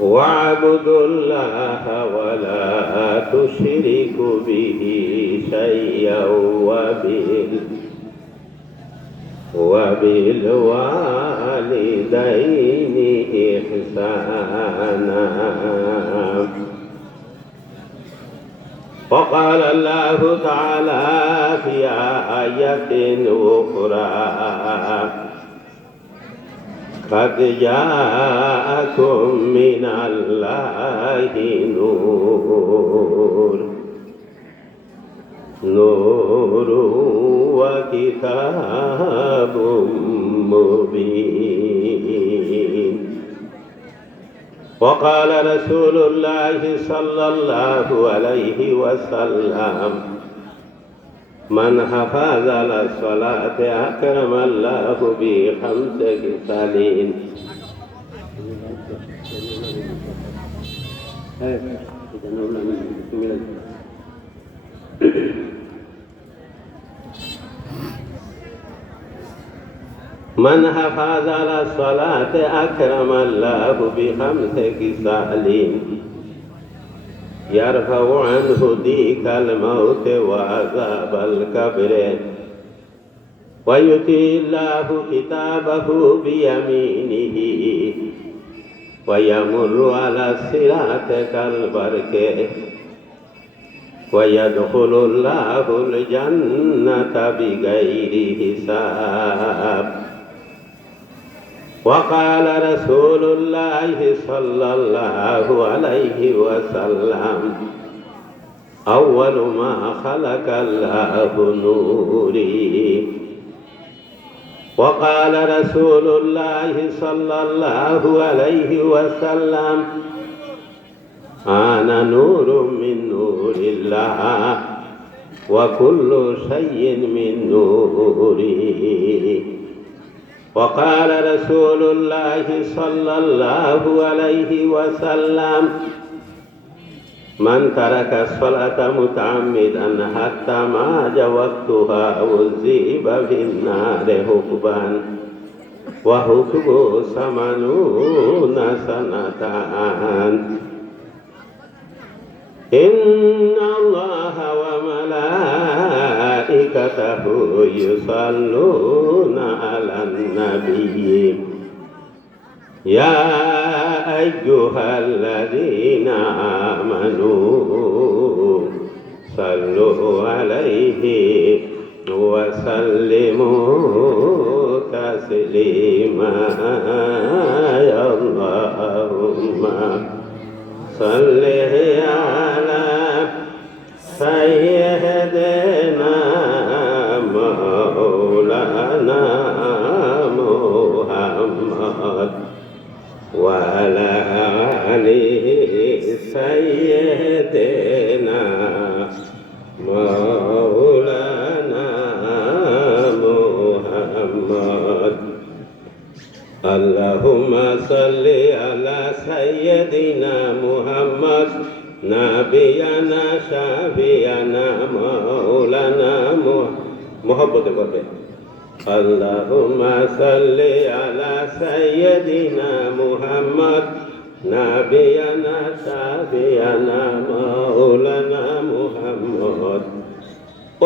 واعبدوا الله ولا تشركوا به شيئا وبالوالدين إحسانا. وقال الله تعالى في آية أخرى: قد جاءكم من الله نور وكتاب مبين. وقال رسول الله صلى الله عليه وسلم: من حفظ على الصلاة أكرم الله ب5 خصال. من حفظ على الصلاة أكرم الله ب5 خصال: يرفع عنه ضيق الموت وعذاب القبر، ويؤتي الله كتابه بيمينه، ويمر على الصراط كالبرق، ويدخل الله الجنة بغير حساب. وقال رسول الله صلى الله عليه وسلم: أول ما خلق الله نوري. وقال رسول الله صلى الله عليه وسلم: أنا نور من نور الله، وكل شيء من نوري. وقال رسول الله صلى الله عليه وسلم: من ترك الصلاة متعمدا حتى مات وقتها عذب في النار حقبا، وحقبه 80 سنة. إن الله وملائكته يصلون على النبي يا أيها الذين آمنوا صلوا عليه وسلموا تسليما. اللهم صل على سيدنا مولانا محمد وعلى آله سيدنا مولانا محمد. اللهم صل على سيدنا محمد نبينا شفيعنا مولانا محبت করবে। اللهم صل على سيدنا محمد نبينا شفيعنا مولانا محمد।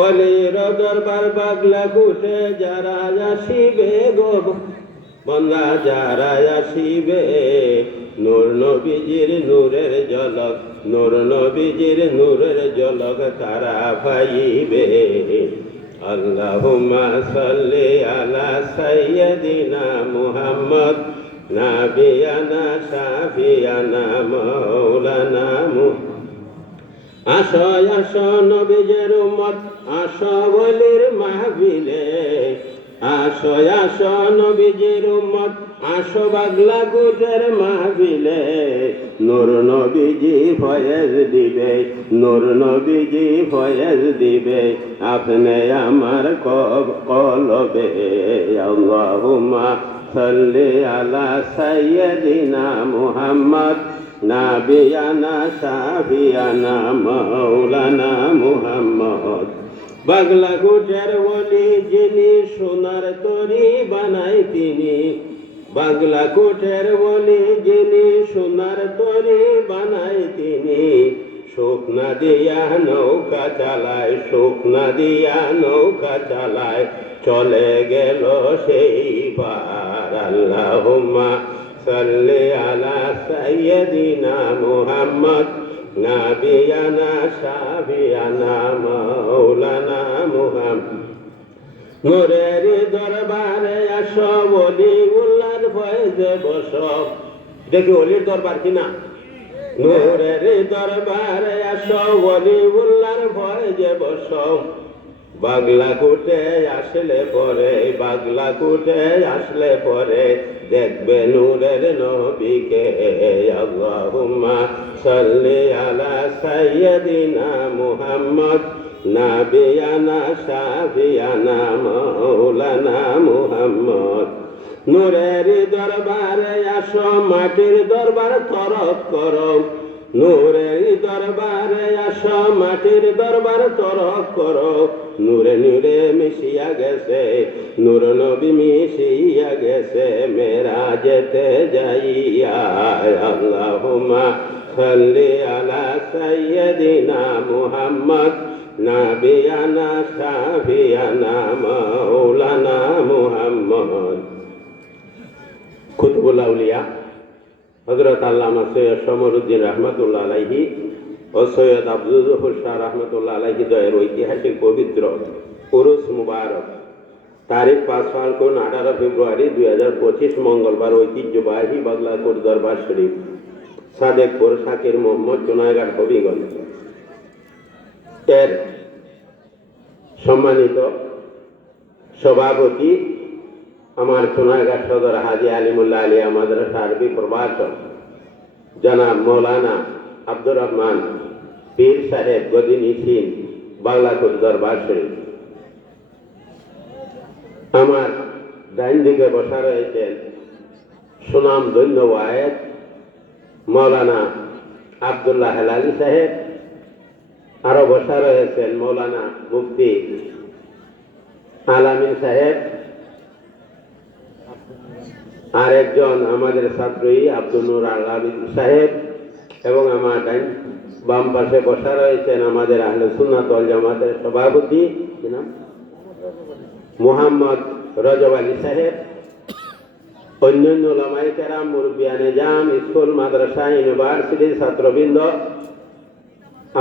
অলির দরবার পাগলা কুটে যারা আসিবে গো বন্দা যারা আসিবে, নূর নবীজির নূরের ঝলক, নূর নবীজির নূরের ঝলক তারা পাইবে। আল্লাহুম্মা সাল্লি আলা সাইয়্যিদিনা মুহাম্মদ নাবিয়ানা শাফিয়ানা মাওলানা আসো আসো নবীজির উম্মত, আসো ওলির মাহফিলে, আসো আসো নবীজির উম্মত, আসো বাগলা গুটের মাহফিলে। নূর নবীজি ফয়েজ দিবে, নূর নবীজি ফয়েজ দিবে আপনি আমার কলবে। আল্লাহুম্মা সাল্লি আলা সাইয়্যিদিনা মুহাম্মদ নাবিয়ানা শাফিয়ানা মাওলানা মুহাম্মদ। বাগলা গুটের ওলি যিনি সোনার তরি বানাই তিনি, বাংলা কোটের বলি যিনি সোনার তরি বানায় তিনি শুকনা দিয়া নৌকা চালায় শুকনা দিয়া নৌকা চালায় চলে গেল সেই বার আল্লাহুম্মা সাল্লি আলা সাইয়্যিদিনা মুহাম্মদ নাবিয়ানা শাফিয়ানা মাওলানা মুহাম্মদ নূরের দরবারে আসো বলি উল্লার ফয়েজে বসো দেখি অলির দরবার কিনা নূরের দরবারে আসো বলি উল্লার ফয়েজে বসো বাগলা কুটে আসলে পরে দেখবে নূরের নবীকে আল্লাহুম্মা সাল্লি আলা সাইয়্যিদিনা মুহাম্মদ নাবিয়ানা শাফিয়ানা মাওলানা মুহাম্মদ নূরের দরবারে আসো মাটির দরবার তরক করো নূরের দরবারে আসো মাটির দরবার তরক করো নূরে নূরে মিশিয়া গেছে নূর নবী মিশিয়া গেছে মেরাজেতে যাইয়া আল্লাহুম্মা সাল্লি আলা সাইয়্যিদিনা মুহাম্মদ নাবিয়ানা শাফিয়ানা মাওলানা মুহাম্মদ কুতুবুল আউলিয়া হযরত আল্লামা সৈয়দ সমরুদ্দিন রহমাতুল্লাহ আলাইহি ও সৈয়দ আব্দুল জহুর শাহ রহমাতুল্লাহ আলাইহি দয়ের ঐতিহাসিক পবিত্র উরুস মুবারক তারিখ 5 ফাল্গুন 18 ফেব্রুয়ারি 2025 মঙ্গলবার ঐতিহ্যবাহী বাগলাকোট দরবার শরীফ সাদেকপুর শাকির মোহাম্মদ জুনায়ঘাট হবিগঞ্জ এর সম্মানিত সভাপতি আমার সোনারগাঁ সদর হাজী আলিমুল্লাহ আলিয়া মাদ্রাসা আরবি প্রভাষক জনাব মৌলানা আব্দুর রহমান পীর সাহেব গদিনিসীন বাগলাকোট দরবার শরীফ আমার ডাইন দিকে বসা রয়েছেন সুনাম ধন্য ওয়ায়েদ মৌলানা আব্দুল্লাহ হেলালি সাহেব আরো বসা রয়েছেন মৌলানা মুফতি আলামিন সাহেব আর একজন আমাদের ছাত্রী আব্দুল নূর আলামিন সাহেব এবং আমার ডাইন বাম পাশে বসা রয়েছেন আমাদের আহলে সুন্নাত ওয়াল জামাতের সভাপতি মুহাম্মদ রজব আলী সাহেব অন্যান্য উলামায়ে কেরাম মুরব্বিয়ানে জাম স্কুল মাদ্রাসা ইউনিভার্সিটির ছাত্রবৃন্দ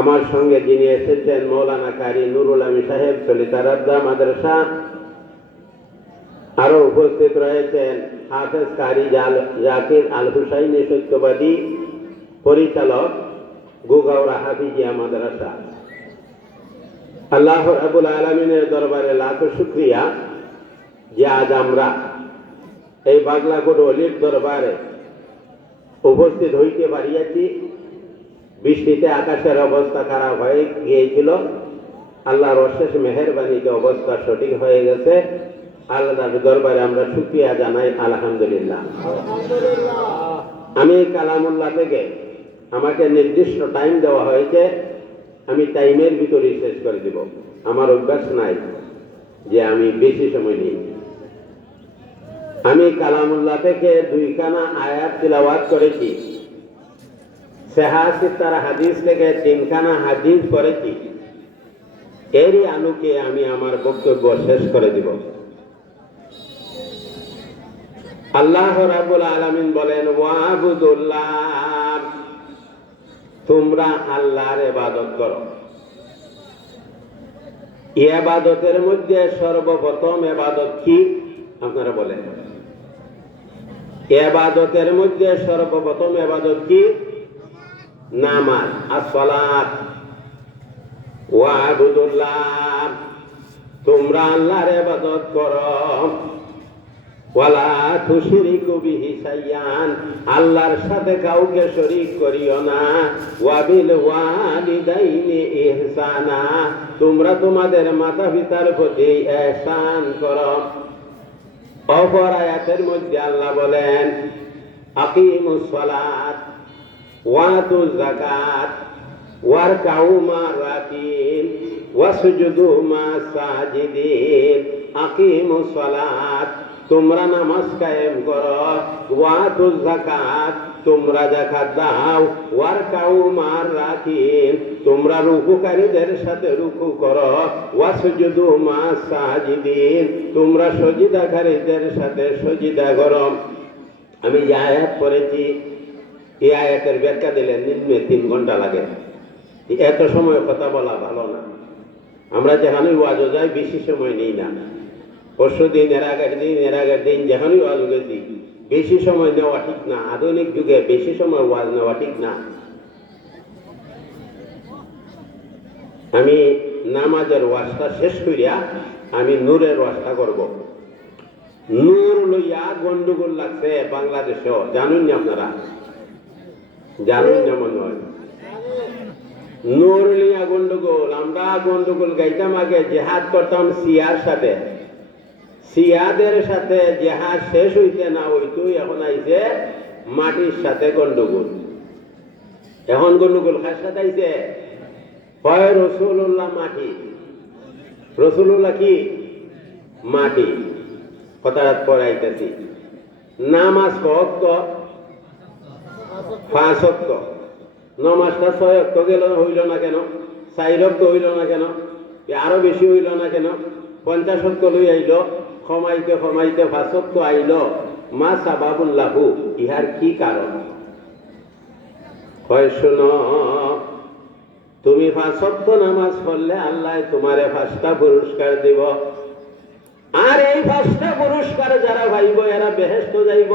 আমার সঙ্গে যিনি এসেছেন মৌলানা কারি নুরুল আমিন সাহেব সলিতারাদ্দা মাদ্রাসা আরো উপস্থিত রয়েছেন হাফেজ কারি জাকির আল হুসাইনি সত্যবাদী পরিচালক গুগাউড়া হাফিজিয়া মাদ্রাসা আল্লাহ রাব্বুল আলামিনের দরবারে লাখো শুকরিয়া যে আজ আমরা এই বাগলাকোট অলির দরবারে উপস্থিত হইতে পারিয়াছি। বৃষ্টিতে আকাশের অবস্থা খারাপ হয়ে গিয়েছিল, আল্লাহর অশেষ মেহেরবানিতে অবস্থা সঠিক হয়ে গেছে। আল্লাহর দরবারে আমরা শুকরিয়া জানাই, আলহামদুলিল্লাহ। আমি কালামুল্লাহ থেকে আমাকে নির্দিষ্ট টাইম দেওয়া হয়েছে, আমি টাইমের ভিতরেই শেষ করে দিব। আমার অভ্যাস নাই যে আমি বেশি সময় নিই। আমি কালামুল্লাহ থেকে 2 খানা আয়াত তিলাওয়াত করেছি, সেহাসিতার হাদিস থেকে 3 খানা হাদিস করেছি। এরই আলোকে আমি আমার বক্তব্য শেষ করে দিব। আল্লাহ রাব্বুল আলামিন বলেন, ওয়াবুদুল্লাহ, তোমরা আল্লাহর ইবাদত করো। ইবাদতের মধ্যে সর্বপ্রথম ইবাদত কি আপনারা বলেন? ইবাদতের মধ্যে সর্বপ্রথম ইবাদত কি? নামাজ, as-সালাত। ওয়াবুদুল্লাহ, তোমরা আল্লাহর ইবাদত করো। ওয়ালা তুশরিকু বিহি শাইয়ান, আল্লাহর সাথে কাউকে শরীক করিও না। ওয়াবিল ওয়ালিদাইনি ইহসানা, তোমরা তোমাদের মাতা পিতার প্রতি ইহসান করো। অপর আয়াতের মধ্যে আল্লাহ বলেন, আকিমুস সালাত ওয়াতুজ যাকাত ওয়ারকাউ মা'র রাকিন ওয়াসজুদু মা'as সাজিদিন। আকিমুস সালাত, তোমরা নামাজ কায়েম করো, ওয়াতুজ যাকাত তোমরা যাকাত দাও, ওয়ারকাউ মার রাকিন তোমরা রুকুকারীদের সাথে রুকু করো, ওয়াসজুদু মাস সাজিদিন তোমরা সজিদাকারীদের সাথে সজিদা করো। আমি যে আয়াত পড়েছি এই আয়াতের ব্যাখ্যা দিলে নিম্নে 3 ঘন্টা লাগে। এত সময় কথা বলা ভালো না। আমরা যেখানে ওয়াজও যাই বেশি সময় নেই না। পরশু দিন এর আগের দিন যেখানেই ওয়াজ গেছি বেশি সময় নেওয়া ঠিক না। আধুনিক যুগে বেশি সময় ওয়াজ নেওয়া ঠিক না। আমি নামাজের ওয়াজটা শেষ করিয়া আমি নূরের ওয়াজটা করব। নূর লইয়া গন্ডগোল লাগছে বাংলাদেশেও, জানুন না আপনারা? জানুন না মনে হয়? নূর লইয়া গন্ডগোল। আমরা গন্ডগোল গাইতাম আগে, জেহাদ করতাম সিয়ার সাথে, সিয়াদের সাথে জেহাদ শেষ হইতে না হইতো এখন আইছে মাটির সাথে গন্ডগোল। এখন গন্ডগোল কার সাথে আইছে? হয় রসুল্লাহ মাটি। রসুল্লাহ কি? মাটি। কথাটা পড়াইতেছি। নামাজ কত? 5 ওয়াক্ত। নমাজটা 6 ওয়াক্ত গেল, হইল না কেন? 4 ওয়াক্ত হইল না কেন? আরো বেশি হইল না কেন? 50 ওয়াক্ত লই আইল, কমাইতে কমাইতে 5 ওয়াক্ত আইল। মা সাবাবুল্লাহু, ইহার কি কারণ? হয় শোনো, তুমি 5 ওয়াক্ত নামাজ পড়লে আল্লাহ তোমারে 5টা পুরস্কার দিব। আর এই 5টা পুরস্কার যারা পাইব এরা বেহেশত যাইব।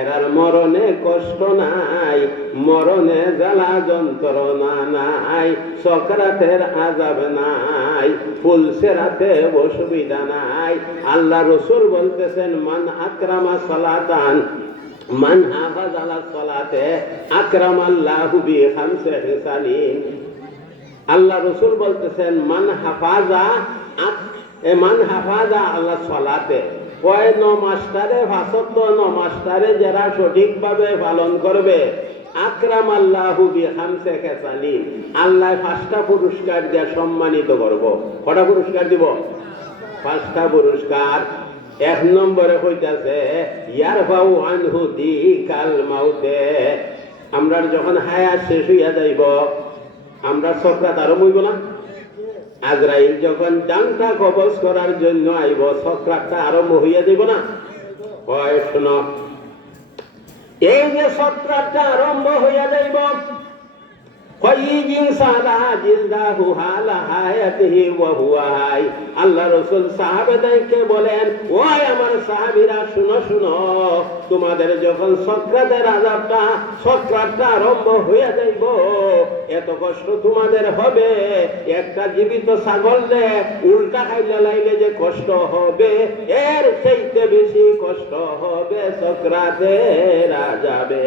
এরার মরণে কষ্ট নাই, মরণে জ্বালা যন্ত্রণা নাই, সকরাতের আযাব নাই, ফুলসেরাতে অসুবিধা নাই। আল্লাহ রসুল বলতেছেন, মান আকরামা সালাতান মান হাফাজ আলা সালাতে আকরামাল্লাহু বি 5 হিসালিন। আল্লাহ রসুল বলতেছেন, মান হাফাজা আল্লাহ সালাতে, কয় নমাজটারে 5 ওয়াক্ত নমাজটারে যারা সঠিকভাবে পালন করবে, আকরাম আল্লাহু বি 5 হিসালিন, আল্লাহ 5টা পুরস্কার দিয়ে সম্মানিত করব। কটা পুরস্কার দিব? 5টা পুরস্কার। 1 নম্বরে হইতাছে ইয়ারফাউ আনহু দিকাল মাউতে। আমরা যখন হায়াত শেষ হইয়া যাইব, আমরা সকরাত আরম্ভ হইব না? আজরাইল যখন জানটা কবজ করার জন্য আইব, সকরাতটা আরম্ভ হইয়া যাইব না? হয় শোনো, এই যে সকরাতটা আরম্ভ হইয়া যাইব, আল্লাহ রসুল সাহাবাদেরকে বলেন, ওই আমার সাহাবীরা শুনো শুনো, তোমাদের যখন সকরাতের আযাবটা সকরাতটা আরম্ভ হইয়া যাইব, এত কষ্ট তোমাদের হবে। একটা জীবিত ছাগলকে উল্টা খাইলে লাইলে যে কষ্ট হবে, এর চাইতে বেশি কষ্ট হবে সকরাতের আযাবে।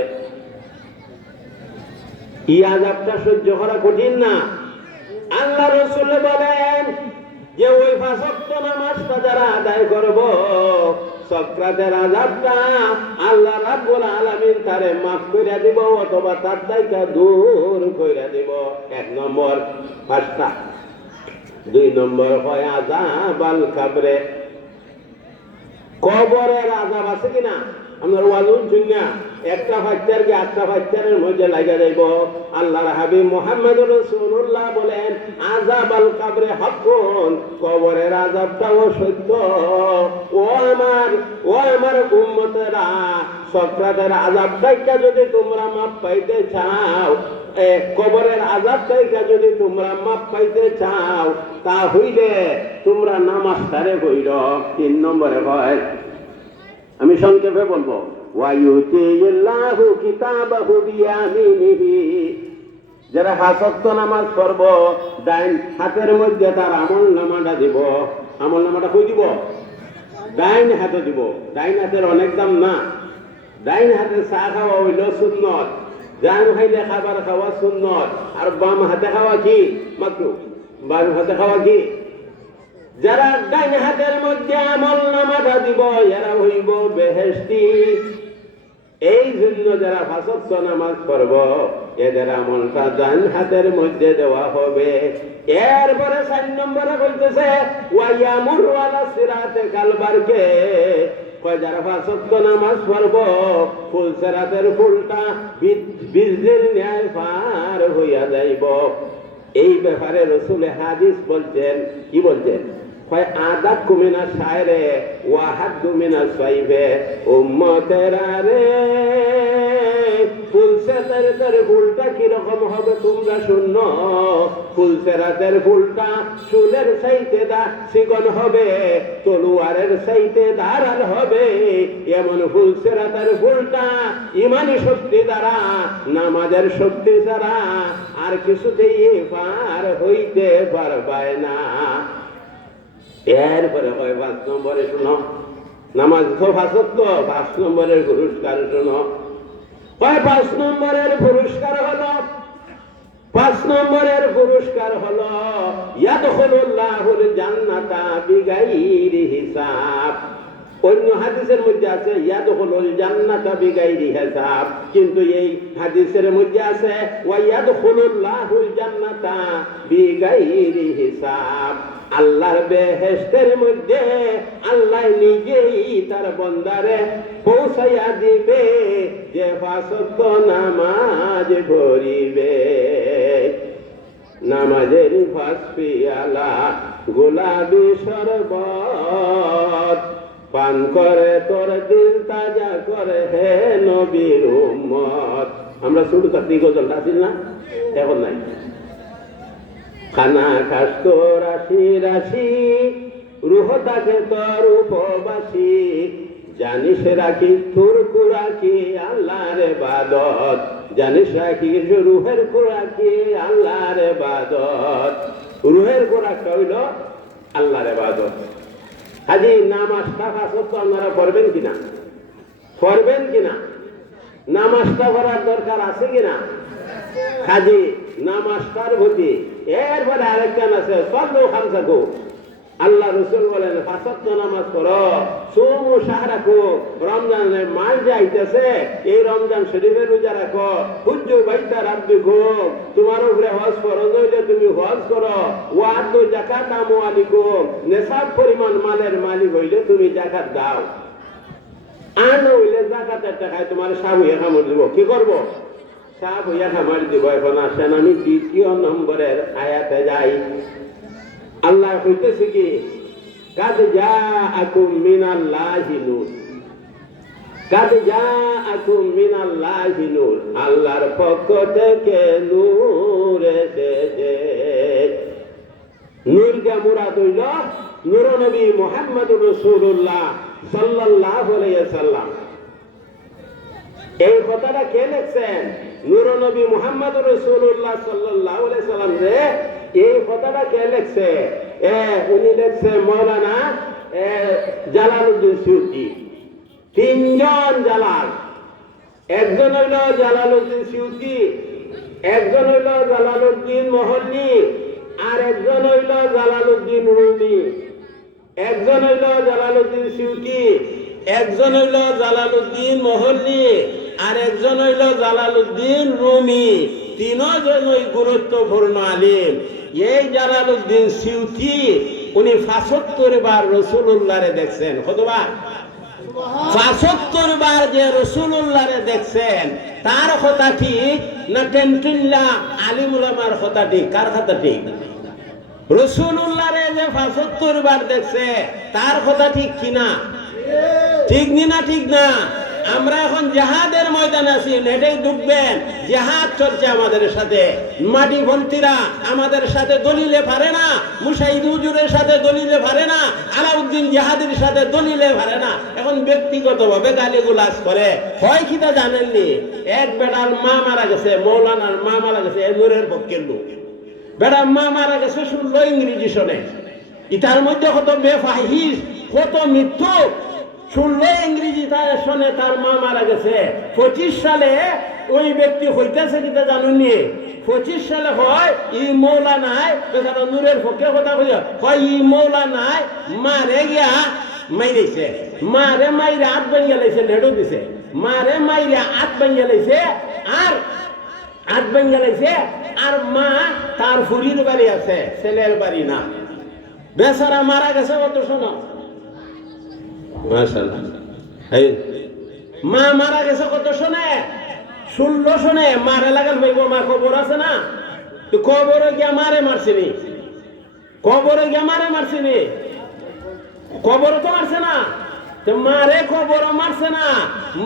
এই আযাবটা সহ্য করা কঠিন না। আল্লাহ রাসূল বলেন যে ওই 5 ওয়াক্ত নামাজটা যারা আদায় করব, সকরাতের আযাবটা আল্লাহ রাব্বুল আলামিন তারে মাফ কইরা দিব অথবা তার থেকে দূর কইরা দিব। 1 নম্বর 5টা। 2 নম্বর হয় আযাব আল কবরে। কবরের আযাব আছে কিনা? আমরা ওয়াজুন শুনিয়া একটা ফাচ্চারকে 8টা ফাচ্চারের মধ্যে লাগা যাইব। আল্লাহর হাবিব মুহাম্মদুর রাসূলুল্লাহ বলেন, আযাব আল কবরে হাক্কুন, কবরের আযাবটাও সত্য। ও আমার উম্মতেরা, সকরাতের আযাবটাকে যদি তোমরা মাপ পাইতে চাও, কবরের আযাবটাকে যদি তোমরা মাপ পাইতে চাও, তা হইলে তোমরা নামাজটারে কইর। 3 নম্বরে হয়, আমি সংক্ষেপে বলবো, ওয়ায়ুতিল্লাহু কিতাবাহু বিয়ামিনিহি। যারা 5 ওয়াক্ত নামাজ পড়ব, ডাইন হাতের মধ্যে তার আমলনামাটা দিব। আমলনামাটা কই দিব? ডাইন হাতে দিব। ডাইন হাতের অনেক দাম না। ডাইন হাতে চা খাওয়া হইল সুন্নত, ডাইন খাইলে খাবার খাওয়া সুন্নত, আর বাম হাতে খাওয়া কি মাকরুহ। বাম হাতে খাওয়া কি? যারা ডাইন হাতের মধ্যে আমলনামাটা দিব এরা হইব বেহেশতি। এই জন্য যারা 5 ওয়াক্ত নামাজ পড়ব, এদের আমলটা ডাইন হাতের মধ্যে দেওয়া হবে। এরপরে 4 নম্বরে বলতেছে ওয়ায়ামুরু আলা সিরাতে কালবারকে, কয় যারা 5 ওয়াক্ত নামাজ পড়ব ফুলসেরাতের ফুলটা বীজের ন্যায় পার হইয়া যাইব। এই ব্যাপারে রাসূল হাদিস বলছেন, কি বলছেন? কয় আদাত কুমিনা শায়রে ওয়াহাদু মিনা সাইবে উম্মতেরা রে, ফুলসেরাতের ফুলটা কিরকম হবে তোমরা শুনো। ফুলসেরাতের ফুলটা চুলের চাইতে চিকন হবে, তলোয়ারের চাইতে ধারাল হবে। এমন ফুলসেরাতের ফুলটা ইমানি শক্তি দ্বারা, নামাজের শক্তি ছাড়া আর কিছুতেই পার হইতে পারবে না। এরপরে কয় 5 নম্বরে শুনো, নামাজ তো 5 ওয়াক্ত, 5 নম্বরের পুরস্কার শুনো। কয় 5 নম্বরের পুরস্কার হলো, 5 নম্বরের পুরস্কার হলো ইয়াদখুলুল্লাহুল জান্নাতা বিগাইরি হিসাব। অন্য হাদিসের মধ্যে আছে ইয়াদখুলুল জান্নাতা বিগাইরি হিসাব, কিন্তু এই হাদিসের মধ্যে আছে ওয়া ইয়াদখুলুল্লাহুল জান্নাতা বিগাইরি হিসাব। আল্লাহর বেহেশতের মধ্যে আল্লাহ নিজেই তার বান্দারে পৌঁছাইয়া দিবে যে 5 ওয়াক্ত নামাজ পড়িবে। নামাজের 5 পিয়ালা গোলাপি শরবত পান করে তোর দিল তাজা করে হে নবীর উম্মত। আমরা ছোট থাকতে গজলটা ছিল না, এখন নাই। খানা খাস তো রাশি রাশি, রুহ তাকে তোর উপবাসী, জানিস রাখি তোর কুরাকি আল্লাহর ইবাদত, জানিস রাখি রুহের কুরাকি আল্লাহর ইবাদত। রুহের কুরাকটা হইল আল্লাহর ইবাদত। হাজি নামাজটা 5 ওয়াক্ত আপনারা পড়বেন কিনা? পড়বেন কিনা? নামাজটা পড়ার দরকার আছে কিনা? কাজী নামাজটার প্রতি। এরপরে আরেকজন আছে সল্লু খামসাকু। আল্লাহ রাসূল বলেন 5 ওয়াক্ত নামাজ পড়ো, সুমু শাহরাকুম, রমজানের মাস যাইতেছে, এই রমজান শরীফের রোজা রাখো, হুজ্জু বাইতা রাব্বিকুম, তোমার উপরে হজ ফরজ হইলে তুমি হজ করো, ওয়াতু যাকাত আমওয়ালিকুম, নিসাব পরিমাণ মালের মালিক হইলে তুমি যাকাত দাও। আর হইলে যাকাতের টাকায় তোমার সাবুয়া কামড় দিব, কি করব? সাবুয়া কামড় দিব। এখন আসেন আমি 2 নম্বরের আয়াতে যাই। আল্লাহ কইতেছে কি, কাদ জাআকুম মিনাল্লাহি নূর, কাদ জাআকুম মিনাল্লাহি নূর, আল্লাহর পক্ষ থেকে নূর এসেছে। নূর কে মুরাদ হইল নূর নবী মুহাম্মদুর রাসূলুল্লাহ সাল্লাল্লাহু আলাইহি ওয়াসাল্লাম। এই কথাটা কে লিখছেন? নূর নবী মুহাম্মদুর রাসূলুল্লাহ সাল্লাল্লাহু আলাইহি ওয়াসাল্লাম রে। এই কথাটা কে লিখছে? উনি লিখছে মাওলানা জালালউদ্দিন সিউতি। 3 জন জালাল, একজন হইল জালালউদ্দিন সিউতি, একজন হইল জালালউদ্দিন মহল্লি, আর একজন হইল জালালউদ্দিন রুমি। একজন হইল জালালউদ্দিন সিউতি, একজন হইল জালালউদ্দিন মহল্লি, আর একজন হইল জালালউদ্দিন রুমি। 3 জনই গুরুত্বপূর্ণ আলিম। এই জালালউদ্দিন সিউতি উনি 75 বার রাসূলুল্লাহরে দেখছেন। কতবার? 75 বার যে রাসূলুল্লাহরে দেখছেন। তার কথা ঠিক না টেনটুল্লাহ আলিম উলামার কথা ঠিক? কার কথা ঠিক? রাসূলুল্লাহরে যে 75 বার দেখছে তার কথা ঠিক কিনা? ঠিক না? ঠিক না? আমরা এখন জিহাদের ময়দানে আছি, নেটেই ঢুকবেন, জিহাদ চলছে আমাদের সাথে। মাটি ভন্তিরা আমাদের সাথে দলিলে পারে না, মুশাহিদ হুজুরের সাথে দলিলে পারে না, আলাউদ্দিন জিহাদের সাথে দলিলে পারে না। এখন ব্যক্তিগতভাবে গালিগুলাজ করে। হয় কিটা জানেননি? এক বেটার মা মারা গেছে, মৌলানার মা মারা গেছে, এ নূরের পক্ষের লোক। বেটার মা মারা গেছে শুনলো ইংরেজি শোনে, ইটার মধ্যে কত বেফাহিশ, কত মিথ্যু শুনলো ইংরেজি তার শোনে। তার মা মারা গেছে 25 সালে। ওই ব্যক্তি হইতেছে কিটা জানুনি? 25 সালে হয় ই মৌলা নাই, নূরের পক্ষে কথা হয় ই মৌলা নাই, মারে গিয়া মাইরেছে, মারে মাইরে 8 ভেঙে লাইছে, লেডো দিছে, মারে মাইরে 8 ভেঙে লাইছে, আর 8 ভেঙে লাইছে। আর মা তার ফুরির বাড়ি আছে, ছেলের বাড়ি না। বেচারা মারা গেছে, অত শোনো মাশাআল্লাহ। এই মা মারা গেছে কত শোনে 16 শোনে মারে লাগাল ভাইব মা খবর আছে না তো কবরে গিয়া মারে মারছিনি কবরে গিয়া মারে মারছিনি কবর তো মারছে না তো মারে খবর মারছে না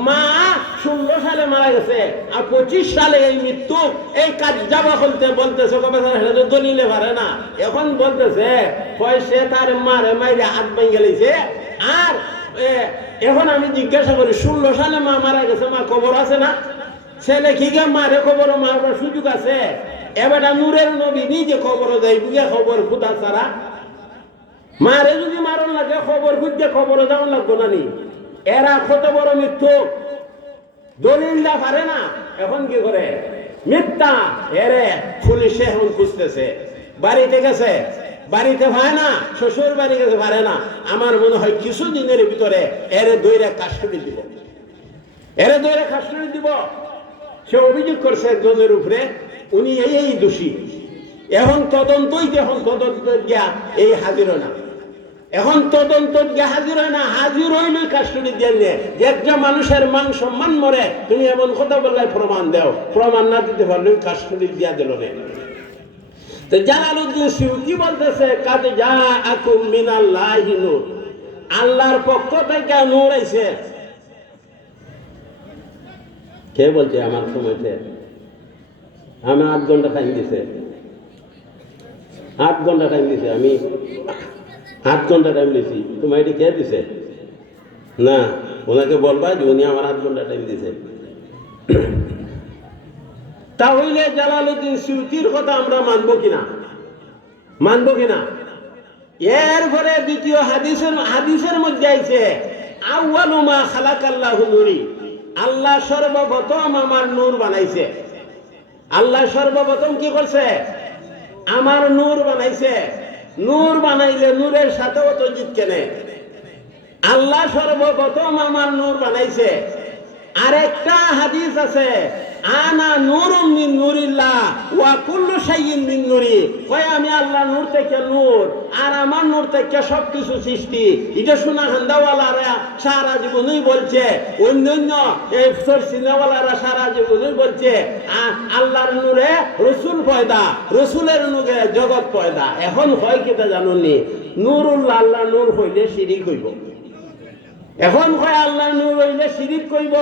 মা 16 সালে মারা গেছে আর 25 সালে এই মৃত্যু এই কাজ যাবা বলতেছে কবে দলিলে পারে না এখন বলতেছে সে তার মারে মাইরে হাত ভেঙে গেছে আর এখন আমি জিজ্ঞাসা করি 16 সালে মা মারা গেছে মা খবর আছে না ছেলে কি গে মারে খবর মারবার সুযোগ আছে এবারটা নূরের নবী নিজে খবর দেয় বুঝে খবর খুদা ছাড়া মারে যদি মারণ লাগে খবর খুঁজতে খবর যাওয়ান লাগবো না নি এরা কত বড় মৃত্যু দলিলটা পারে না এখন কি করে মিথ্যা এরে পুলিশে এখন খুঁজতেছে বাড়িতে গেছে বাড়িতে হয় না শ্বশুর বাড়ি গেছে পারে না আমার মনে হয় কিছু দিনের ভিতরে এরে দইরে কাস্টডি দিব এরে দইরে কাস্টডি দিব সে অভিযোগ করছে একজনের উপরে উনি এই দোষী এখন তদন্ত গিয়া এই হাজির হয় না এখন তদন্ত গিয়া হাজির হয় না হাজির হইলে কাস্টডি দিয়ে যে একটা মানুষের মান সম্মান মরে তুমি এমন কথা বললে প্রমাণ দাও প্রমাণ না দিতে পারলে কাস্টডি দিয়া দিল রে তো জালালউদ্দিন সিউতি বলতেছে কাদ জাআকুম মিনাল্লাহি নূর আল্লাহর পক্ষ থেকে নূর আইছে কে বলছে আমার সময়তে আমি 8 ঘন্টা টাইম দিছে 8 ঘন্টা টাইম দিছে আমি 8 ঘন্টা টাইম দিছি তোমার এটি কে দিছে না ওনাকে বলবা যে উনি আমার 8 ঘন্টা টাইম দিছে তাহলে জালালউদ্দিন সিউতির কথা আমরা মানবো কিনা এরপরে দ্বিতীয় হাদিসের মধ্যে আইছে আউয়ালু মা খালাকাল্লাহু নূরি আল্লাহ সর্বপ্রথম আমার নূর বানাইছে আল্লাহ সর্বপ্রথম কি করছে আমার নূর বানাইছে নূর বানাইলে নূরের সাথেও তো জিত কেনে আল্লাহ সর্বপ্রথম আমার নূর বানাইছে আরেকটা হাদিস আছে আনা নূরুম মিন নূরিল্লাহ ওয়া কুল্লু শাইইন মিন নূরি কয় আমি আল্লাহ নূর থেকে নূর আর আমার নূর থেকে সবকিছু সৃষ্টি এটা শোনা হান্দাওয়ালারা সারা জীবনই বলছে অন্যান্য এই সিনেওয়ালারা সারা জীবনই বলছে আল্লাহর নূরে রসুল পয়দা রসুলের নূরে জগৎ পয়দা এখন হয় কিটা জানুনি নূরুল্লাহ আল্লাহ নূর হইলে শিরিক হইব এখন কয় আল্লাহ নূর হইলে শিরিক কইব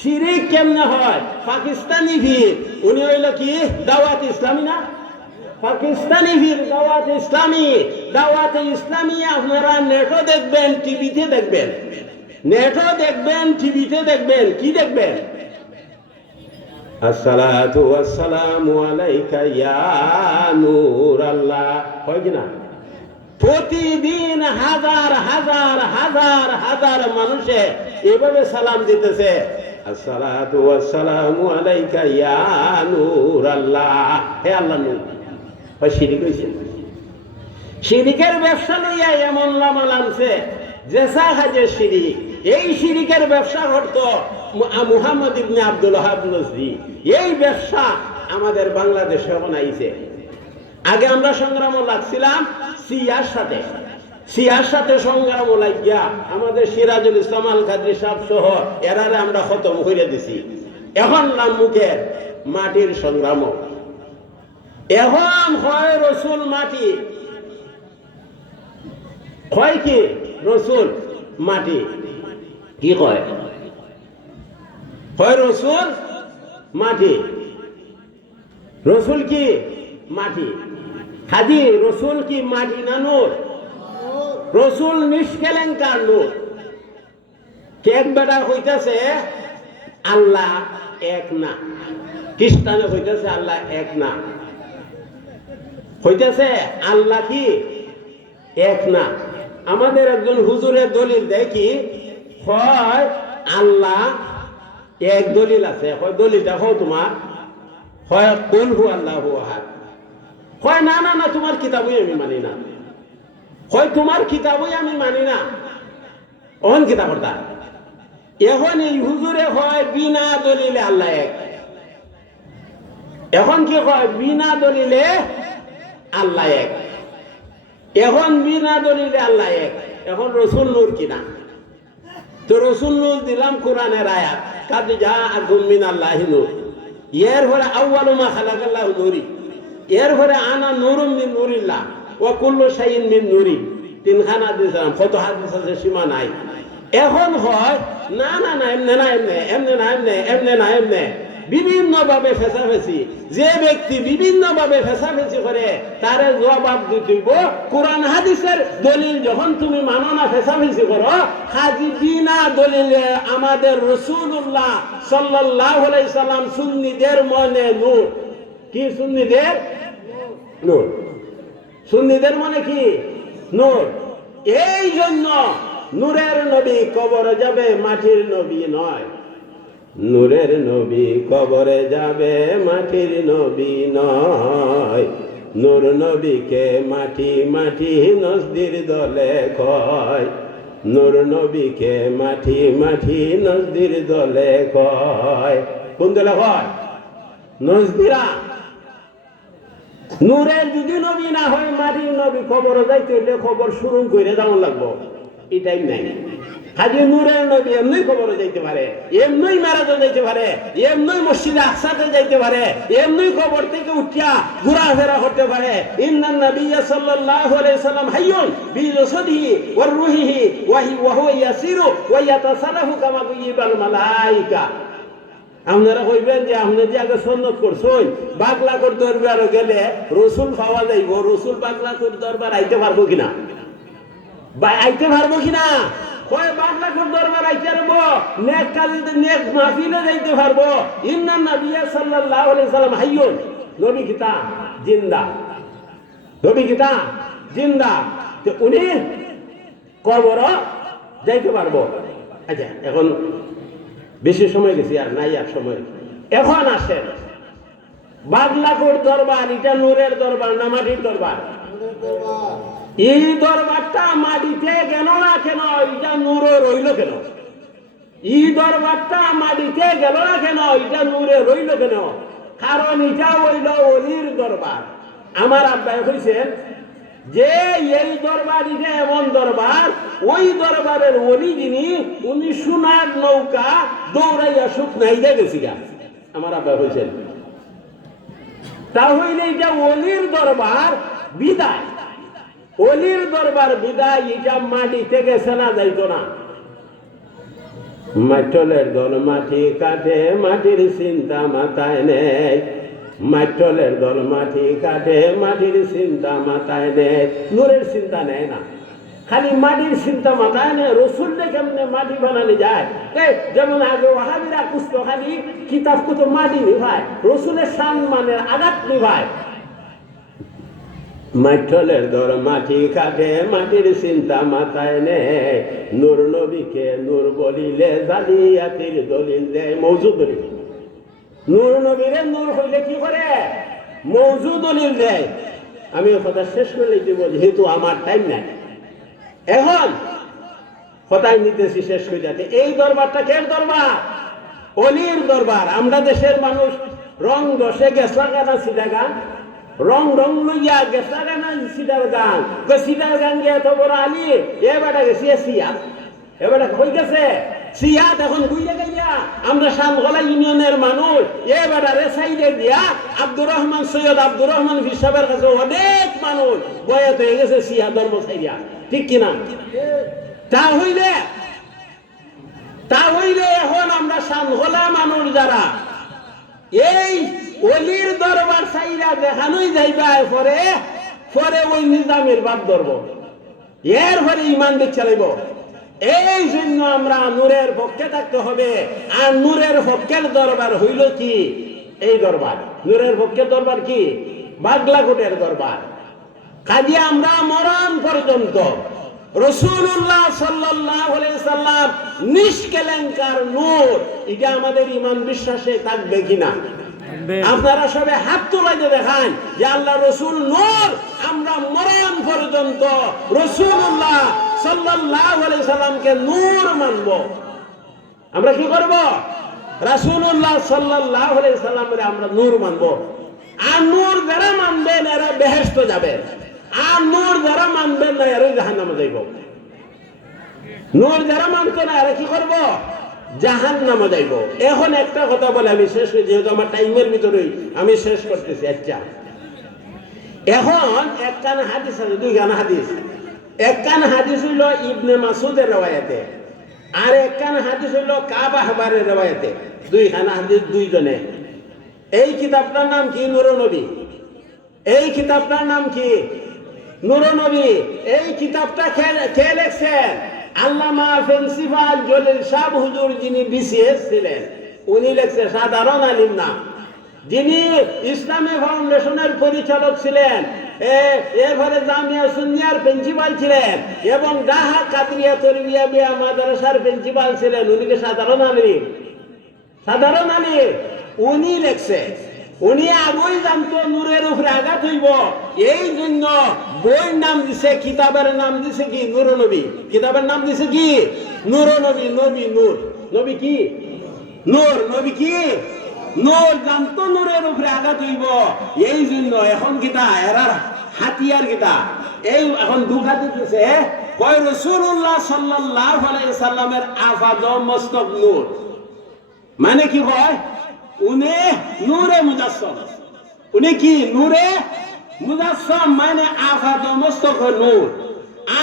শিরিক কেমনে হয় পাকিস্তানি ভীর উনি হইল কি দাওয়াত ইসলামী না পাকিস্তানি ভীর দাওয়াতে ইসলামী আপনারা নেটও দেখবেন টিভিতে দেখবেন টিভিতে দেখবেন কি দেখবেন আসসালাতু ওয়াসসালামু আলাইকা ইয়া নূর আল্লাহ হয় কি না প্রতিদিন হাজার হাজার হাজার হাজার মানুষে এভাবে সালাম দিতেছে আসসালাতু ওয়াসসালামু আলাইকা ইয়া নূর আল্লাহ হে আল্লাহ নূর হয় শিরিক হইছে শিরিকের ব্যবসা লইয়া এমন লামাল আনছে জেসা হাজে শিরিক এই শিরিকের ব্যবসা করত মুহাম্মদ ইবনে আব্দুল ওয়াহাব নজদি এই ব্যবসা আমাদের বাংলাদেশে বানাইছে আগে আমরা সংগ্রাম লাগছিলাম সিয়ার সাথে সংগ্রাম লাগিয়া আমাদের সিরাজুল ইসলাম আল কাদরি সাহেব সহ এরারে আমরা খতম করে দিছি এখন নাম মুখের মাটির সংগ্রাম এখন হয় রসুল মাটি হয় কি রসুল মাটি কি কয় হয় রসুল মাটি রসুল কি মাটি হাজি রসুল কি মাটি না নূর রসুল নিষ্কেলেঙ্কার নূর কেক বেটা হইতেছে আল্লাহ এক না খ্রিস্টানে হইতেছে আল্লাহ এক না হইতেছে আল্লাহ কি এক না আমাদের একজন হুজুরের দলিল দেখি হয় আল্লাহ এক দলিল আছে হয় দলিলটা হয় তোমার হয় কুল হু আল্লাহু আহাদ হয় না না না তোমার কিতাবই আমি মানি না হয় তোমার কিতাবই আমি মানি না অহন কিতাবটা এখন এই হুজুরে হয় বিনা দলিলে আল্লাহ এক এখন কি হয় বিনা দলিলে আল্লাহ এক এখন বিনা দলিলে আল্লাহ এক এখন রসুল নূর কিনা তো রসুল নূর দিলাম কোরআনের আয়াত কাদ জাআকুম মিনাল্লাহি নূর, এর পরে আউয়ালু মা খালাকাল্লাহু নূরি, এর পরে আনা নূরুম মিন নূরিল্লাহ ওয়া কুল্লু শাইইন মিন নূরি, তিনখানা দিলাম। কত হাদিস আছে সীমা নাই। এখন হয় না না না এমনে না এমনে, এমনে না এমনে, এমনে না এমনে, বিভিন্ন ভাবে ফেসাফেসি। যে ব্যক্তি বিভিন্ন ভাবে ফেসাফেসি করে তারে জবাব দিব কোরআন হাদিসের দলিল যখন তুমি মানো না, ফেসাফেসি করো, খাজি বিনা দলিলে আমাদের রাসূলুল্লাহ সাল্লাল্লাহু আলাইহি সাল্লাম সুন্নিদের মনে নূর। কি সুন্নিদের নূর? সুন্নিদের মনে কি নূর। এই জন্য নূরের নবী কবরে যাবে, মাটির নবী নয়। নূরের নবী কবরে যাবে, মাটির নবী নয়। নূর নবীকে মাটি মাটি নজদির দলে কয়, নূর নবীকে মাটি মাটি নজদির দলে কয়। কোন দলে কয়? নজদিরা। নূরের যদি নবী না হয়, মাটির নবী কবরে যাইতে হইলে খবর শুরু করে যেমন লাগবো, এটাই নাই। হাজি নূরের নবী এমনি কবরে যাইতে পারে, এমনি মেরাজে যাইতে পারে, এমনি মসজিদে আকসাতে যাইতে পারে, এমনি কবর থেকে উঠিয়া ঘোরাফেরা করতে পারে। ইন্নান নাবিয়্যা সাল্লাল্লাহু আলাইহি সাল্লাম হাইয়ুন বিজাসদিহি ওয়া রূহিহি ওয়া হুয়া ইয়াসিরু ওয়া ইয়াতাসাররাফু কামা বুইবাল মালায়েকা। আপনারা কইবেন যে আপনি যে আগে সুন্নত করছেন, বাগলাকোট দরবারে গেলে রসুল পাওয়া যাইব, রসুল বাগলাকোট দরবার আইতে পারবো কিনা? আইতে পারবো কিনা? কয় বাগলাকোট দরবার আইতে পারবো, নেক কাজে নেক মাহফিলে যাইতে পারবো। ইন্নান নাবিয়্যা সাল্লাল্লাহু আলাইহি সাল্লাম হাইয়ুন, নবী কিতা জিন্দা, নবী কিতা জিন্দা। তো উনি কবর যাইতে পারবো। আচ্ছা, এখন বেশি সময় গেছি, আর নাই আর সময়। এখন আসেন, বাগলাকোট দরবার এটা নূরের দরবার না মাটির দরবার? এই দরবারটা মাটিতে গেল না কেন? এটা নূরে রইল কেন? এই দরবারটা মাটিতে গেল না কেন? এটা নূরে রইল কেন? কারণ এটা হইল অলির দরবার। আমার আব্বাই কইছেন যে এই দরবার এটা এমন দরবার, ওই দরবারের অলি যিনি, উনি সোনার নৌকা দৌড়াইয়া সুখ নাইতে গেছি গা। আমার আব্বাই কইছেন তাহলে এটা অলির দরবার বিদায়, অলির দরবার বিদায়। এটা মাটি থেকে সেনা যাইতো না। মাটলের দল মাটি কাটে, মাটির চিন্তা মাথায় নেই। মাটলের দল মাটি কাটে, মাটির চিন্তা মাথায় নেই। নূরের চিন্তা নেয় না, খালি মাটির চিন্তা মাথায় নেই। রসুলকে কেমনে মাটি বানানো যায়? যেমন আগে ওয়াহাবিরা কুস্ত খালি কিতাব কুতো মাটি নিভায়, রসুলের শান মানে আঘাত নিভায়। মাটলের দর মাটি কাটে, মাটির চিন্তা মাথায় নেই। নূর নবীকে নূর বলিলে জালিয়াতির দলিল দেয়, মৌজুদ দলিল। নূর নবীরে নূর হইলে কি করে? মৌজুদ দলিল দেয়। আমি কথা শেষ করে দিব, যেহেতু আমার টাইম নাই। এখন কথাই নিতেছি শেষ হয়ে যাচ্ছে। এই দরবারটা কের দরবার? অলির দরবার। আমরা দেশের মানুষ রং দশে গেছলা গানা সিধা গান, রং রং লইয়া গেছলা গানা সিধার গান, সিধার গান গিয়ে এত বড় আলি এ বেটা গেছি সিয়াত, এ বেটা হয়ে গেছে সিয়াত। এখন বুঝে গেছিয়া আমরা শামগলা ইউনিয়নের মানুষ এ বেটা রে সাইডে দিয়া আব্দুর রহমান, সৈয়দ আব্দুর রহমান ফিসাবের কাছে অনেক মানুষ বয়াত হয়ে গেছে সিয়া ধর্ম সাইডিয়া, ঠিক কিনা? তা হইলে এখন আমরা শামগলা মানুষ যারা এই অলির দরবার সাইরা দেখানোই যাইবা, পরে পরে ওই নিজামের বাদ ধরব, এর পরে ইমান দিক চালাইব। এই জন্য আমরা নূরের পক্ষে থাকতে হবে। আর নূরের পক্ষের দরবার হইল কি? এই দরবার। নূরের পক্ষের দরবার কি? বাগলাকোটের দরবার। কাজে আমরা মরণ পর্যন্ত রাসূলুল্লাহ সাল্লাল্লাহু আলাইহি সাল্লাম নিষ্কলঙ্কার নূর, এটা আমাদের ঈমান বিশ্বাসে থাকবে কিনা? আপনারা সবাই হাত তুলে দেখান যে আল্লাহ রসুল নূর। আমরা মরণ পর্যন্ত রাসূলুল্লাহ সাল্লাল্লাহু আলাইহি সাল্লামকে নূর মানব। আমরা কি করব? রাসূলুল্লাহ সাল্লাল্লাহু আলাইহি সাল্লামকে আমরা নূর মানব। আর নূর যারা মানবেন এরা বেহেশতে যাবে, আর নূর যারা মানবেন না এরা জাহান্নামে যাইব। নূর যারা মানতো না এরা কি করবো? জাহান্নামে যাইব। এখন একটা কথা বলে আমি শেষ করি, যেহেতু আমার টাইমের ভিতরেই আমি শেষ করতেছি। আচ্ছা, এখন একখান হাদিস আছে, দুইখান হাদিস। একখান হাদিস হইল ইবনে মাসুদের রওয়ায়াতে, আর একখান হাদিস হইল কাব আহবারের রওয়ায়াতে। দুইখান হাদিস দুইজনে। এই কিতাবটার নাম কি? নূরুন্নবী। এই কিতাবটার নাম কি? নূরুন্নবী। এই কিতাবটা কে লিখছেন? আল্লামা প্রিন্সিপাল জলিল শাহ হুজুর, যিনি বিসিএস ছিলেন, উনি লিখছে। সাধারণ আলিম না, যিনি ইসলামী ফাউন্ডেশনের পরিচালক ছিলেন, এরপরে জামিয়া সুন্নিয়ার প্রিন্সিপাল ছিলেন এবং ঢাকা কাদরিয়া তরবিয়া বিয়া মাদ্রাসার প্রিন্সিপাল ছিলেন। উনি কি সাধারণ আলিম? সাধারণ আলিম। উনি লিখছে, উনি আগেই জানতো নূরের উপরে আঘাত হইব, এই জন্য বইয়ের নাম দিছে, কিতাবের নাম দিছে কি? নূরুন্নবী। কিতাবের নাম দিছে কি? নূরুন্নবী। নবী নূর, নবী কি? নূর। নবী কি? নূর। জানতো নূরের উপরে আঘাত হইব, এই জন্য এখন কিতা এরার হাতিয়ার কিতা এই এখন দুঃখা দিতেছে, কয় রাসূলুল্লাহ সাল্লাল্লাহু আলাইহি সাল্লামের আফাদ মস্তক নূর। মানে কি কয়? উনি নূরে মুজাসসাম। উনি কি? নূরে মুজাসসাম, মানে আফাদ মস্তক নূর।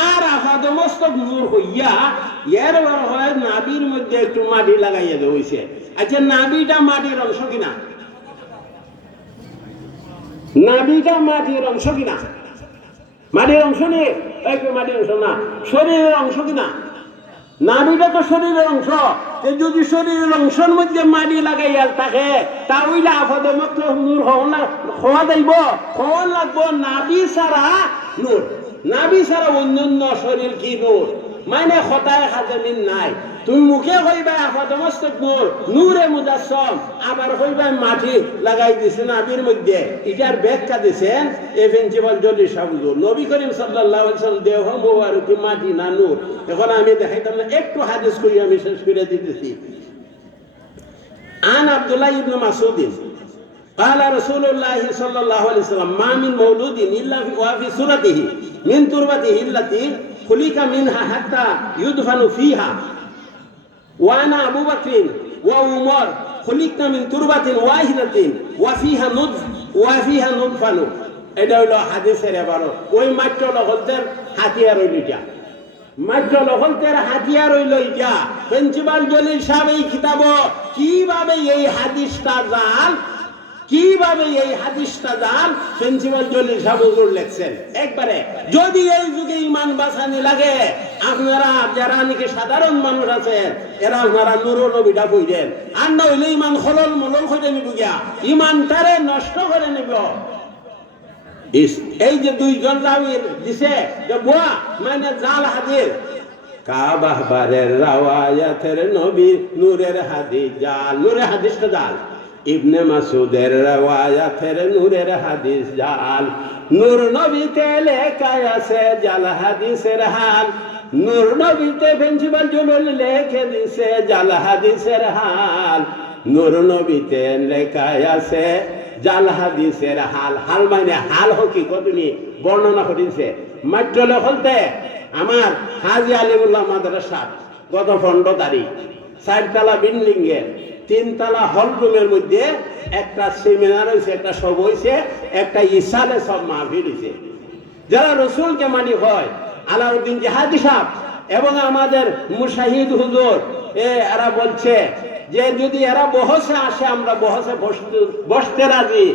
আর আফাদ মস্তক নূর হইয়া এর হয় নাভির মধ্যে একটু মাটি লাগাইয়া দেওয়া হয়েছে। আচ্ছা, নাভিটা মাটির অংশ কিনা? নাভিটা মাটির অংশ কিনা? মাটির অংশ নেই, একটু মাটির অংশ না, শরীরের অংশ কিনা? নাভিটা তো শরীরের অংশ। যদি শরীরের অংশের মধ্যে মাটি লাগাইয়া থাকে, তাহলে আফাদ মস্তক নূর হওয়া যাইব? হওয়া লাগবো নাভি ছাড়া নূর। নাভি ছাড়া অন্যান্য শরীর কি নূর? মানে খতায় খাজামিন নাই। তুমি মুখে কইবা আফাদ মস্তক নূর, নূরে মুজাসসাম, আবার কইবা মাটি লাগাই দিছে নাভির মধ্যে। এটার ব্যাখ্যা দিছেন এই প্রিন্সিপাল জলিল শাহ হুজুর। নবী করিম সাল্লাল্লাহু আলাইহি ওয়াসাল্লাম দেহ মুবারক মাটি না নূর? এখন আমি দেখাইতাম না, একটু হাদিস করি আমি শেষ করে দিতেছি। আন আব্দুল্লাহ ইবনে মাসউদ قال رسول الله صلى الله عليه وسلم ما من مولود إلا وفي سورته من تربته التي خلق منها حتى يدفن فيها وأنا أبو بكر وعمر خلقنا من تربة واحدة وفيها ندفن. এটা হইল হাদিসের এবারও। ওই মাত্র লহলতের হাতিয়ার হইল যা, মাত্র লহলতের হাতিয়ার হইল যা। প্রিন্সিপাল জলিল সাহেব এই কিতাব কিভাবে এই হাদিসটা জাল, কিভাবে এই হাদিসটা জাল প্রিন্সিপাল জলিল সাহেব হুজুর লেখছেন একবারে। যদি এই যুগে ইমান বাঁচানি লাগে, আপনারা যারা নাকি সাধারণ মানুষ আছেন, এরা আপনারা নূরুন্নবীটা কইলেন, আর না হইলে ইমান খলল মলল করে নিব গিয়া, ইমানটারে নষ্ট করে নিব। এই যে দুইজন রাউই দিছে যে বুয়া মানে জাল হাদিস, কাব আহবারের রাওয়ায়াতের নবীর নূরের হাদিস জাল, নূরের হাদিসটা জাল। ইবনে মাসুদের রাওয়ায়াতের নূরের হাদিস জাল। নূর নবীতে লেখা আছে জাল হাদিসের হাল। নূর নবীতে প্রিন্সিপাল জলিল লিখে দিছে জাল হাদিসের হাল। নূর নবীতে লেখা আছে জাল হাদিসের হাল। হাল মানে হাল হকিকত উনি বর্ণনা করেছে। মাত্র লেখলতে আমার হাজী আলিমুল্লাহ মাদ্রাসা গত 15 তারিখ 4 তলা বিল্ডিং এর 3 তলা হল রুমের মধ্যে একটা সেমিনার হয়েছে, একটা সব হয়েছে, একটা ইসালে সব মাহফিল হয়েছে। যারা রসুলকে মানি হয় আলাউদ্দিন জাহাদি সাহেব এবং আমাদের মুশাহিদ হুজুর, এরা বলছে যে যদি এরা বহসে আসে আমরা বহসে বসতে রাজি।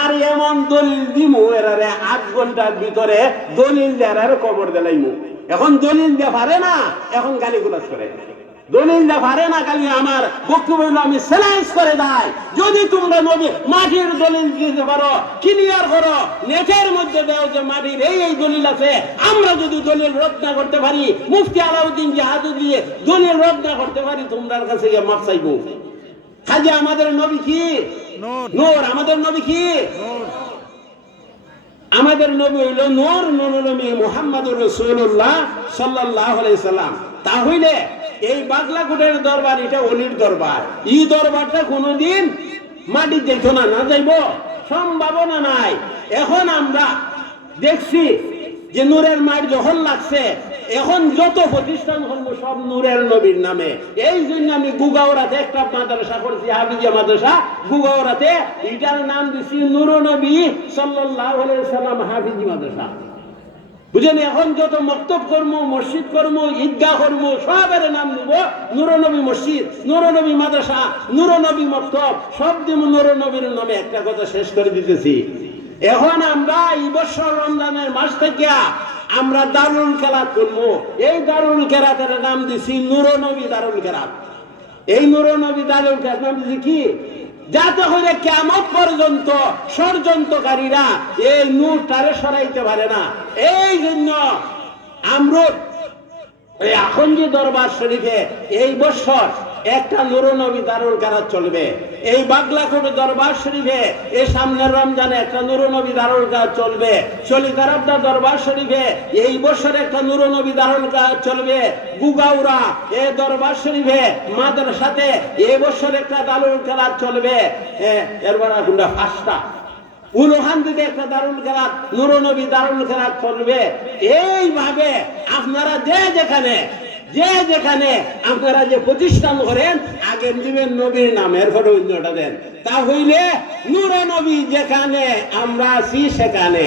আর এমন দলিল দিমু এরারে 8 ঘন্টার ভিতরে দলিল দেয়ার কবর দিলাইমু। এখন দলিল দিয়ে পারে না, এখন গালিগুলাজ করে। দলিল দিয়ে পারে না, খালি আমার বক্তব্য আমি চ্যালেঞ্জ করে দেয়। যদি তোমরা নবী মাটির দলিল দিতে পারো, ক্লিয়ার করো, নেটের মধ্যে দাও যে মাটির এই দলিল আছে। আমরা যদি দলিল রদ না করতে পারি, মুফতি আলাউদ্দিন জাহাদি দিয়ে দলিল রদ না করতে পারি, তোমার কাছে গিয়ে মাপ চাইবো। কাজে আমাদের নবী কি? নূর। আমাদের নবী কি? আমাদের নবী হইল নূর, নবী মুহাম্মদুর রাসূলুল্লাহ সাল্লাল্লাহু আলাইহি সাল্লাম। তাহলে এই বাগলাকোটের দরবার এটা অলির দরবার। এই দরবারটা কোনোদিন মাটি যেত না, না যাইব সম্ভাবনা নাই। এখন আমরা দেখছি যে নূরের মাঠ যখন লাগছে, এখন যত প্রতিষ্ঠান হলো সব নূরের নবীর নামে। এই জন্য আমি গুগাওরাতে একটা মাদ্রাসা করছি, হাফিজিয়া মাদ্রাসা গুগাওরাতে, এটার নাম দিছি নূর নবী সাল্লাল্লাহু আলাইহি সাল্লাম হাফিজি মাদ্রাসা। বুঝেন, এখন যত মক্তব কর্ম, মসজিদ কর্ম, ঈদগাহ কর্ম সবের নাম দেব নূর নবী মসজিদ, নূর নবী মাদ্রাসা, নূর নবী মক্তব, সব দিব নূর নবীর নামে। একটা কথা শেষ করে দিতেছি, এখন আমরা এই বছর রমজানের মাস থেকে আমরা দারুল কেরাত করবো। এই দারুল কেরাতের নাম দিছি নূর নবী দারুল কেরাত। এই নূর নবী দারুল কেরাত নাম দিছি কি, যাতে করে কিয়ামত পর্যন্ত ষড়যন্ত্রকারীরা এই নূরটারে সরাইতে পারে না। এই জন্য আমরা এই আখন্দি দরবার শরীফে এই বছর একটা নূর নবী দারুল কেরাত চলবে। এই বাগলাকোট দরবার শরীফে এই সামনের রমজানে একটা নূর নবী দারুল কেরাত চলবে। চলিতারাবদা দরবার শরীফে এই বছর একটা নূর নবী দারুল কেরাত চলবে। গুগাউরা এই দরবার শরীফে মাদ্রাসাতে এই বছর একটা দারুল কেরাত চলবে। এরপর আমরা পাঁচটা উলহান দিতে একটা দারুল কেরাত, নূর নবী দারুল কেরাত চলবে। এইভাবে আপনারা যে যেখানে আপনারা যে প্রতিষ্ঠান করেন, আগে দিবেন নবীর নামের ফটো অন্যটা দেন। তা হইলে নূর নবী যেখানে আমরা আছি সেখানে,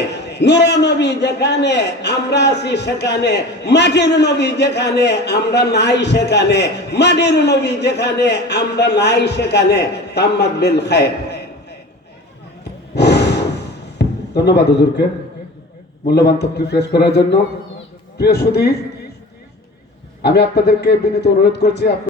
নূর নবী যেখানে আমরা আছি সেখানে, মাটির নবী যেখানে আমরা নাই সেখানে, মাটির নবী যেখানে আমরা নাই সেখানে। তাম্মাদ বিল খায়র। ধন্যবাদ হুজুরকে মূল্যবান তথ্য পেশ করার জন্য। প্রিয় সুধী, আমি আপনাদেরকে বিনীত অনুরোধ করছি